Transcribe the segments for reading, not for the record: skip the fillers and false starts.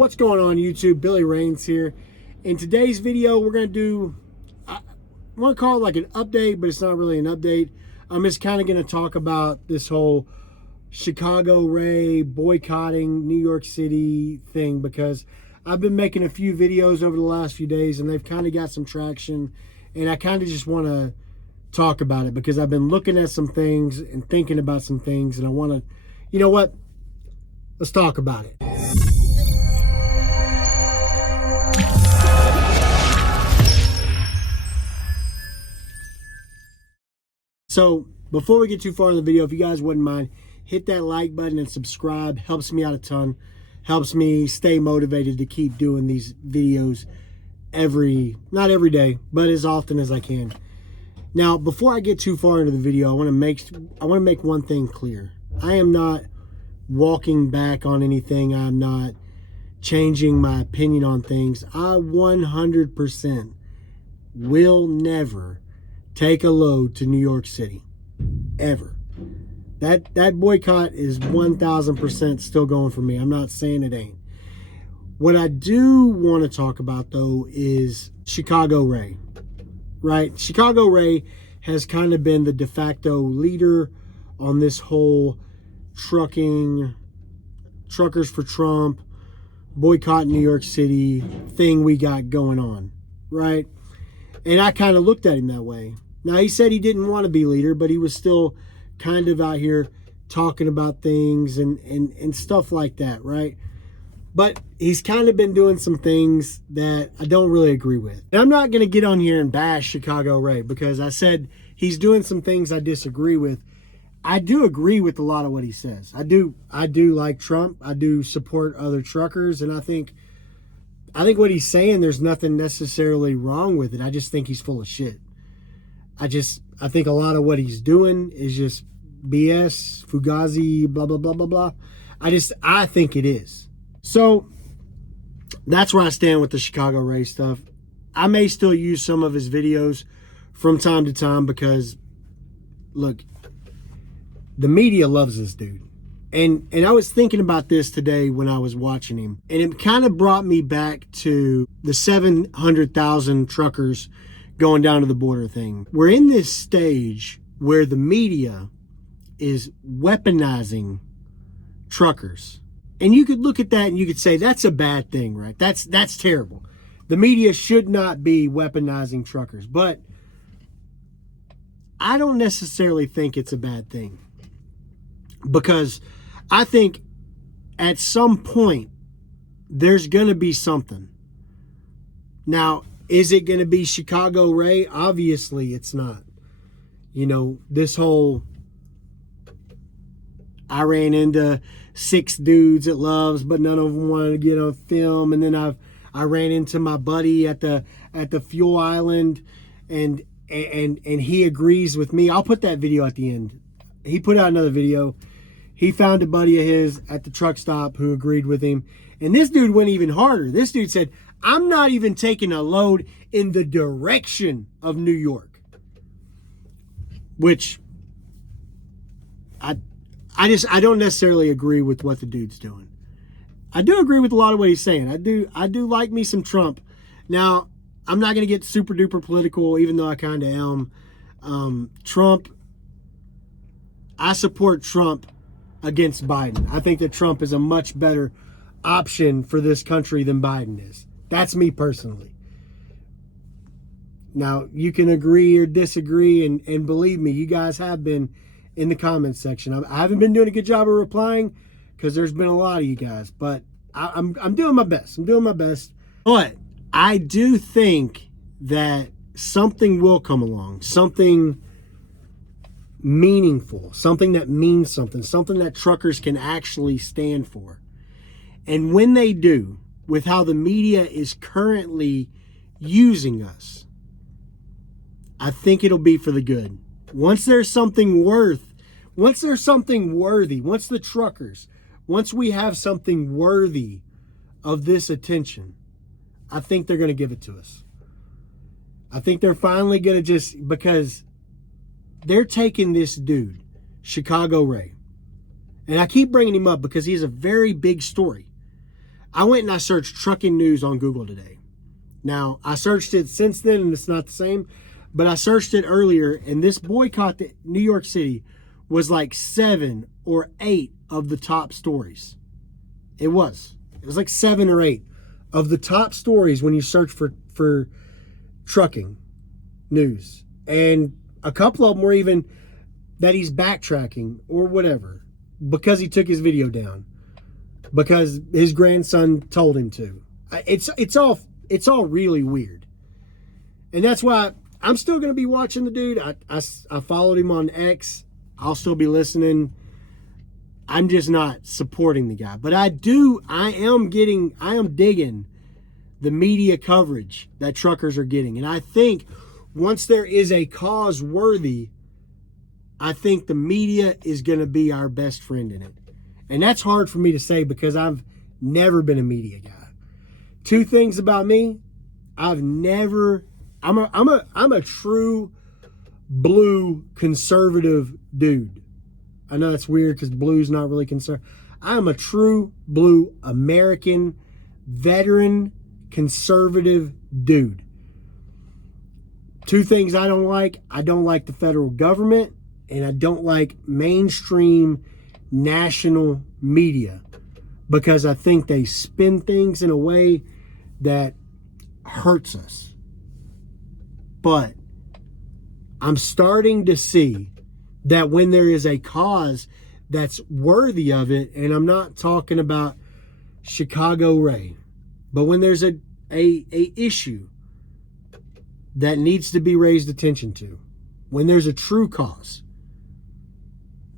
What's going on YouTube? Billy Rains here. In today's video, we're going to do, I want to call it like an update, but it's not really an update. I'm just kind of going to talk about this whole Chicago Ray boycotting New York City thing, because I've been making a few videos over the last few days and they've kind of got some traction, and I kind of just want to talk about it because I've been looking at some things and thinking about some things, and I want to, you know what? Let's talk about it. So before we get too far in the video, if you guys wouldn't mind, hit that like button and subscribe. Helps me out a ton. Helps me stay motivated to keep doing these videos not every day, but as often as I can. Now, before I get too far into the video, I want to make one thing clear. I am not walking back on anything. I'm not changing my opinion on things. I 100% will never take a load to New York City, ever. That boycott is 1000% still going for me. I'm not saying it ain't. What I do want to talk about though is Chicago Ray, right? Chicago Ray has kind of been the de facto leader on this whole truckers for Trump, boycott New York City thing we got going on, right? And I kind of looked at him that way. Now, he said he didn't want to be leader, but he was still kind of out here talking about things and stuff like that, right? But he's kind of been doing some things that I don't really agree with. And I'm not going to get on here and bash Chicago Ray because I said he's doing some things I disagree with. I do agree with a lot of what he says. I do like Trump. I do support other truckers, and I think what he's saying, there's nothing necessarily wrong with it. I just think he's full of shit. I think a lot of what he's doing is just BS, Fugazi, blah, blah, blah, blah, blah. I think it is. So that's where I stand with the Chicago Ray stuff. I may still use some of his videos from time to time because, look, the media loves this dude. And I was thinking about this today when I was watching him, and it kind of brought me back to the 700,000 truckers going down to the border thing. We're in this stage where the media is weaponizing truckers. And you could look at that and you could say that's a bad thing, right? That's terrible. The media should not be weaponizing truckers, but I don't necessarily think it's a bad thing, because I think at some point there's going to be something. Now, is it going to be Chicago Ray? Obviously it's not. You know, this whole, I ran into 6 dudes at Love's, but none of them wanted to get on film. And then I ran into my buddy at the fuel island, and he agrees with me. I'll put that video at the end. He put out another video. He found a buddy of his at the truck stop who agreed with him. And this dude went even harder. This dude said, I'm not even taking a load in the direction of New York. Which I don't necessarily agree with what the dude's doing. I do agree with a lot of what he's saying. I do like me some Trump. Now, I'm not going to get super duper political, even though I kind of am. Trump, I support Trump against Biden. I think that Trump is a much better option for this country than Biden is. That's me personally. Now, you can agree or disagree, and believe me, you guys have been in the comments section. I haven't been doing a good job of replying because there's been a lot of you guys, but I'm doing my best. I'm doing my best. But I do think that something will come along, something meaningful, something that means something that truckers can actually stand for. And when they do, with how the media is currently using us, I think it'll be for the good. Once there's something worthy, once the truckers, once we have something worthy of this attention, I think they're going to give it to us. I think they're finally going to just, because they're taking this dude, Chicago Ray, and I keep bringing him up because he's a very big story. I went and I searched trucking news on Google today. Now, I searched it since then, and it's not the same, but I searched it earlier, and this boycott in New York City was like 7 or 8 of the top stories. It was like 7 or 8 of the top stories when you search for trucking news. And a couple of them were even that he's backtracking or whatever because he took his video down, because his grandson told him to. It's all really weird. And that's why I'm still going to be watching the dude. I followed him on X. I'll still be listening. I'm just not supporting the guy. But I am digging the media coverage that truckers are getting. And I think once there is a cause worthy, I think the media is going to be our best friend in it. And that's hard for me to say because I've never been a media guy. 2 things about me. I'm a true blue conservative dude. I know that's weird because blue's not really conservative. I am a true blue American veteran conservative dude. 2 things I don't like. I don't like the federal government, and I don't like mainstream national media because I think they spin things in a way that hurts us. But I'm starting to see that when there is a cause that's worthy of it, and I'm not talking about Chicago Ray, but when there's a issue that needs to be raised attention to, when there's a true cause,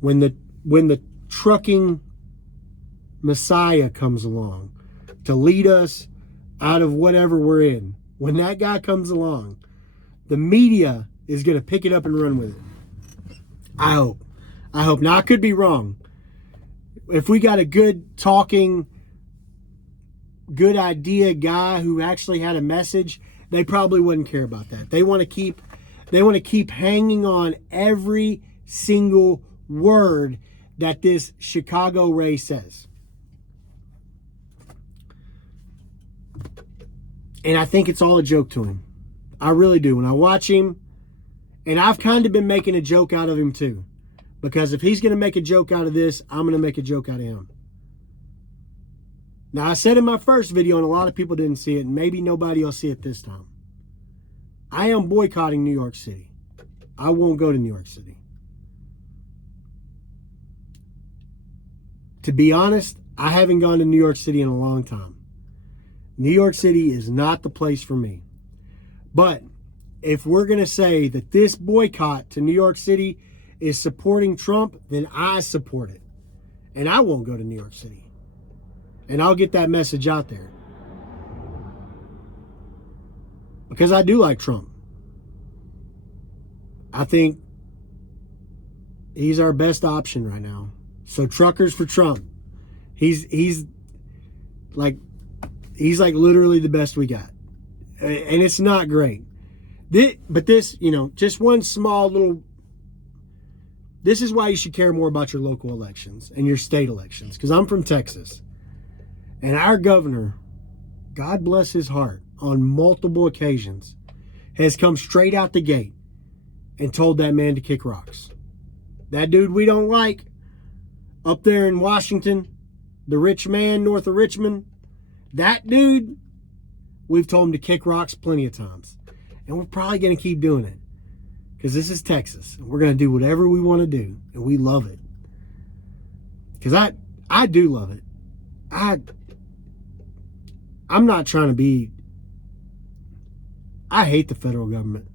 when the trucking Messiah comes along to lead us out of whatever we're in, when that guy comes along, the media is going to pick it up and run with it. I hope. Now, I could be wrong. If we got a good talking, good idea guy who actually had a message, they probably wouldn't care about that. They want to keep hanging on every single word that this Chicago Ray says. And I think it's all a joke to him. I really do. When I watch him, and I've kind of been making a joke out of him too. Because if he's going to make a joke out of this, I'm going to make a joke out of him. Now, I said in my first video, and a lot of people didn't see it, and maybe nobody will see it this time. I am boycotting New York City. I won't go to New York City. To be honest, I haven't gone to New York City in a long time. New York City is not the place for me. But if we're going to say that this boycott to New York City is supporting Trump, then I support it. And I won't go to New York City. And I'll get that message out there. Because I do like Trump. I think he's our best option right now. So truckers for Trump. He's like literally the best we got. And it's not great. But this, just one small little... This is why you should care more about your local elections and your state elections. Because I'm from Texas. And our governor, God bless his heart, on multiple occasions, has come straight out the gate and told that man to kick rocks. That dude we don't like, up there in Washington, the rich man north of Richmond, that dude, we've told him to kick rocks plenty of times. And we're probably going to keep doing it. Because this is Texas. And we're going to do whatever we want to do. And we love it. Because I do love it. I'm not trying to be... I hate the federal government.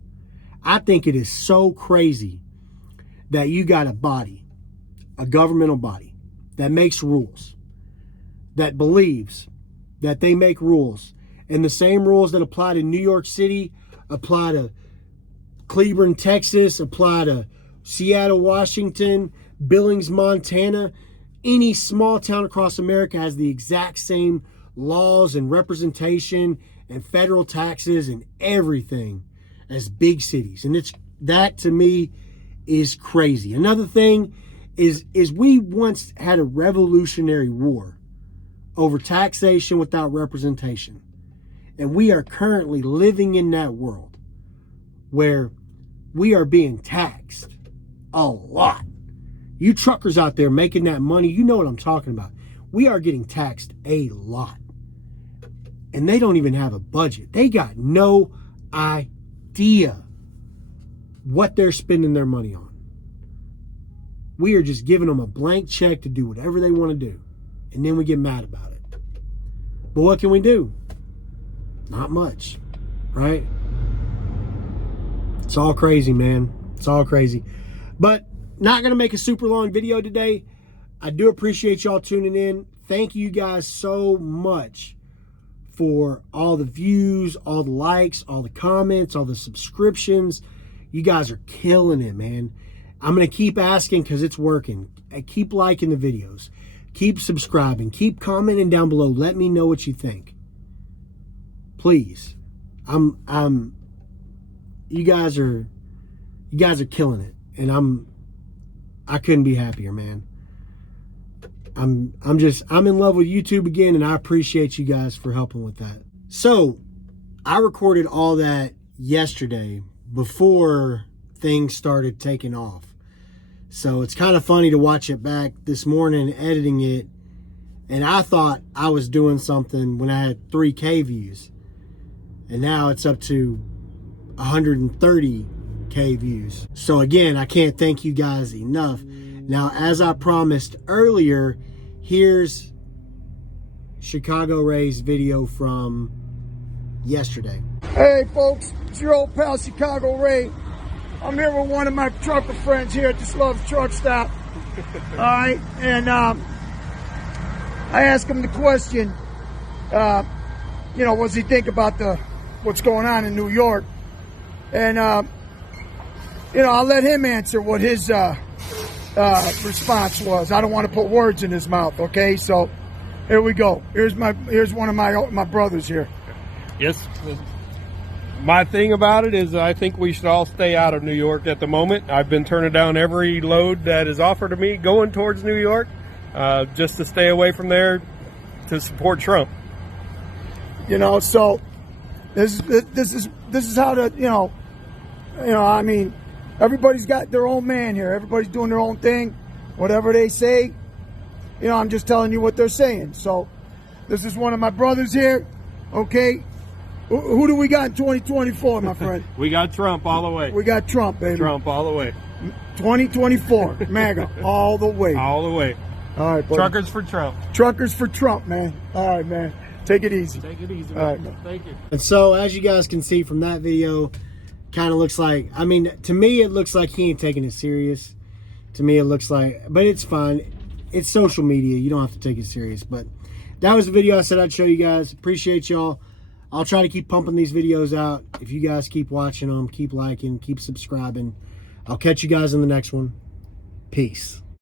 I think it is so crazy that you got a body, a governmental body, that makes rules, that believes that they make rules, and the same rules that apply to New York City apply to Cleburne, Texas, apply to Seattle, Washington, Billings, Montana. Any small town across America has the exact same laws and representation and federal taxes and everything as big cities. And that to me is crazy. Another thing is we once had a revolutionary war over taxation without representation. And we are currently living in that world where we are being taxed a lot. You truckers out there making that money, you know what I'm talking about. We are getting taxed a lot. And they don't even have a budget. They got no idea what they're spending their money on. We are just giving them a blank check to do whatever they want to do. And then we get mad about it. But what can we do? Not much, right? It's all crazy, man. It's all crazy. But not going to make a super long video today. I do appreciate y'all tuning in. Thank you guys so much for all the views, all the likes, all the comments, all the subscriptions. You guys are killing it, man. I'm going to keep asking because it's working. Keep liking the videos. Keep subscribing. Keep commenting down below. Let me know what you think. Please. You guys are killing it. And I couldn't be happier, man. I'm in love with YouTube again, and I appreciate you guys for helping with that. So I recorded all that yesterday before things started taking off. So it's kind of funny to watch it back this morning, editing it, and I thought I was doing something when I had 3K views, and now it's up to 130K views. So again, I can't thank you guys enough. Now, as I promised earlier, here's Chicago Ray's video from yesterday. Hey folks, it's your old pal Chicago Ray. I'm here with one of my trucker friends here at the Love's Truck Stop. Alright, and I asked him the question, what does he think about what's going on in New York? And, I'll let him answer what his response was. I don't want to put words in his mouth, okay? So here we go. Here's one of my brothers here. Yes. My thing about it is I think we should all stay out of New York at the moment. I've been turning down every load that is offered to me going towards New York, just to stay away from there to support Trump. So this is how to, I mean, everybody's got their own man here. Everybody's doing their own thing. Whatever they say, I'm just telling you what they're saying. So this is one of my brothers here, okay? Who do we got in 2024, my friend? We got Trump all the way. We got Trump, baby. Trump all the way. 2024, MAGA, all the way. All the way. All right, buddy. Truckers for Trump. Truckers for Trump, man. All right, man. Take it easy. Take it easy, man. All right, man. Thank you. And so, as you guys can see from that video, kind of looks like, I mean, to me, it looks like he ain't taking it serious. To me, it looks like, but it's fine. It's social media. You don't have to take it serious. But that was the video I said I'd show you guys. Appreciate y'all. I'll try to keep pumping these videos out. If you guys keep watching them, keep liking, keep subscribing. I'll catch you guys in the next one. Peace.